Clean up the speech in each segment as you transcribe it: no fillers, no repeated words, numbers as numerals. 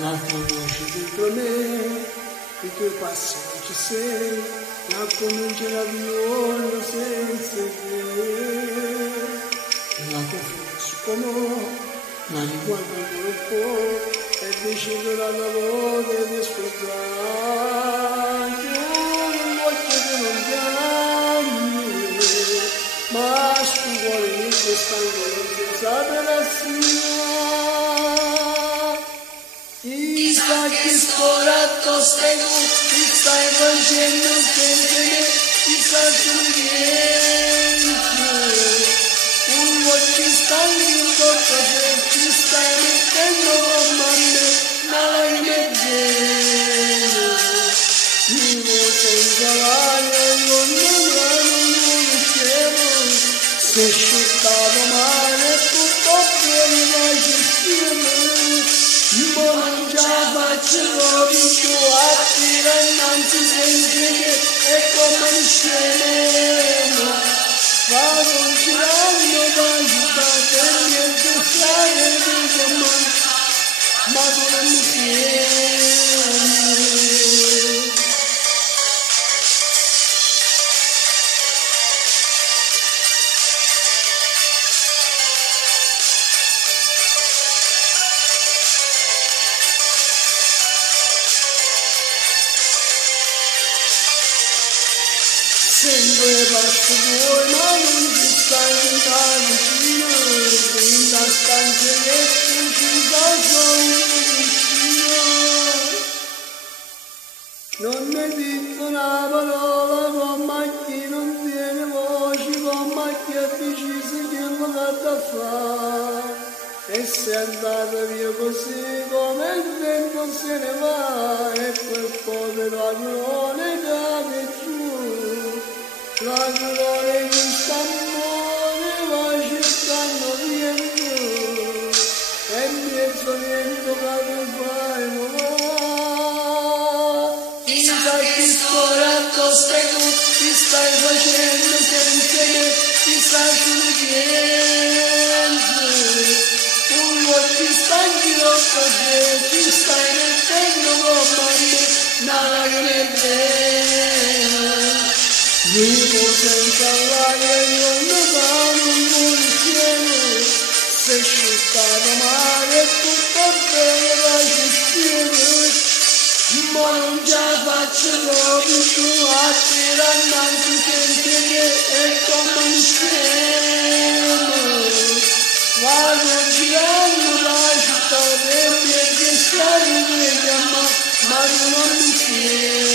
La tua voce dentro me, i tuoi passi non ci sei, la comincia la viola senza te. La tua forza come ma riguarda il corpo e decido la lavoro di ascoltare. Io non voglio che non chiami, ma sto cuore mi sta senza per la Chissà che scorato stai tu, ti stai facendo senza me, chissà se mi rientri. Un uomo ci sta in bocca se ci stai mettendo con me, ma lei mi viene. Vivo senza l'aria, io non riuscivo, se sciuttavo male tutto bene la gestione. Ma non già faccio più attira innanzi sentire e come un scemo vado girando da città per niente stare dico ma tu non mi tieni. Sento i passi tuoi ma non ti stai da vicino, in la stanza che tu ci dai solo vicino. Non mi dico una parola con macchina non tiene voce, con macchina decisa che lo da fare. E se è andata via così come il vento se ne va e quel povero agnone cade giù. La gloria di st'amore va cercando vento e mezzo vento che mi fai volare. Chissà che scorato stai tu, ti stai facendo senza me, chissà se mi pensi. Un uomo ti sta in ginocchio se ti stai mettendo con me, nada che mi viene. Vivo senza l'aria, io non vado un cielo, se sciuttato male tutto bene la gestione, ma non già faccio più attira innanzi senza che è come un scemo. Vado girando la città per niente stare via, ma non mi tieni.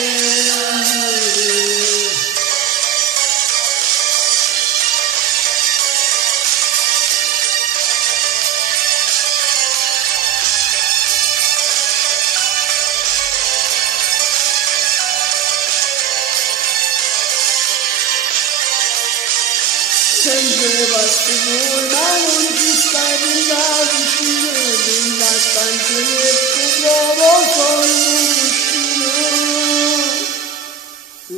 Sempre basti voi, ma non ci stai da vicino, nella stanza che tu trovo solo vicino.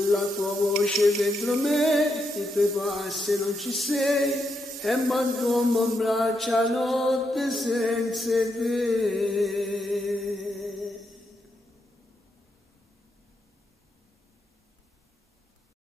La tua voce dentro me, i tuoi passi non ci sei, e manco mi abbraccia notte senza te.